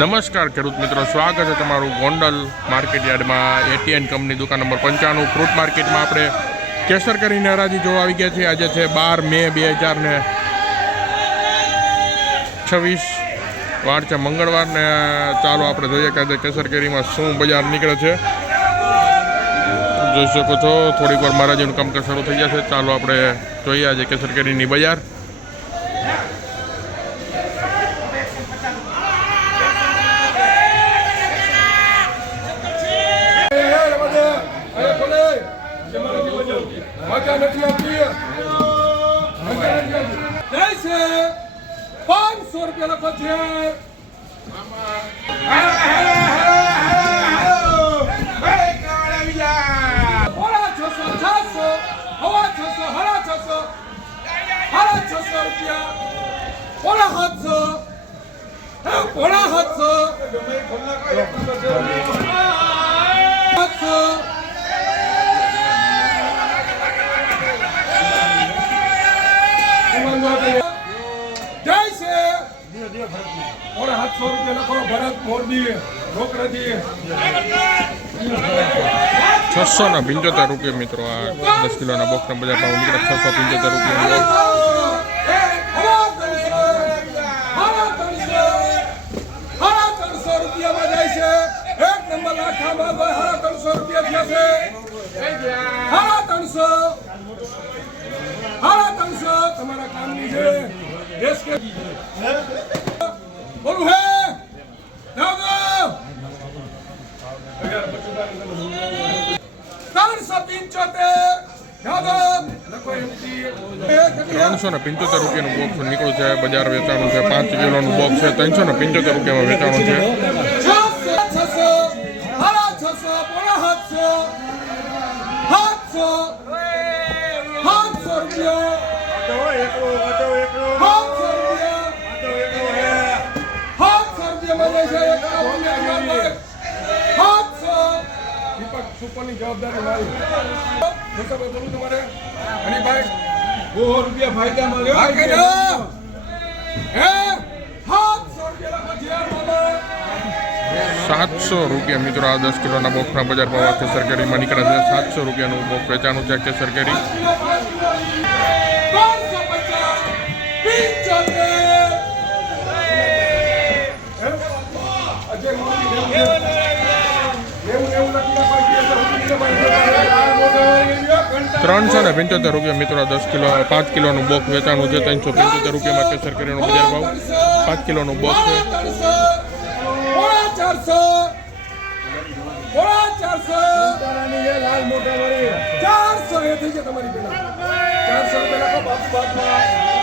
નમસ્કાર ખેડૂત મિત્રો, સ્વાગત છે તમારું ગોંડલ માર્કેટ યાર્ડમાં એટીએન કંપની દુકાન નંબર 95 ફ્રૂટ માર્કેટમાં આપણે કેસર કરીને હરાજી જોવા આવી ગયા છીએ। આજે છે 12 મે 2026 વાર છે મંગળવાર ને ચાલો આપણે જોઈએ કે આજે કેસર કેરીમાં શું બજાર નીકળે છે। જોઈ શકો છો થોડીક વાર મહારાજીનું કામકાજ શરૂ થઈ જશે। ચાલો આપણે જોઈએ આજે કેસર કેરીની બજાર। ₹500 લખો છે। ભરત મોરબી રોકડાથી 675 રૂપિયા મિત્રો। આ 10 કિલોના બોક્સના બજાર ભાવ નીકળે 675 રૂપિયા। એક નંબર લાખામાં 350 રૂપિયા થયા છે। 350 તમારા કામની છે। દેશ કે બોલું હે 375 રૂપિયાનું બોક્સ નીકળ્યું છે। બજાર વેચાણું છે 5 કિલોનું બોક્સ છે 375 રૂપિયામાં વેચાણું છે। 700 સુપરની જવાબદારી મારી બોલું તમારે અને ભાઈ ₹100 ફાયદા મળ્યો હે 700 રૂપિયા મિત્રો। આ 10 કિલોના બોક્સના બજાર ભાવ કેસર કેરીમાં નીકળે છે। 700 રૂપિયાનું બોક્સ વેચાણું છે કેસર કેરી। ₹375 મિત્રો। 10 કિલો 5 કિલોનું બોક્સ વેચાણું છે 375 રૂપિયામાં કેસર કેરીનો બજાર ભાવ। 5 કિલોનું બોક્સ છે। 400 એ થઈ છે તમારી પેલા 400 રૂપિયા બાપુ બાપા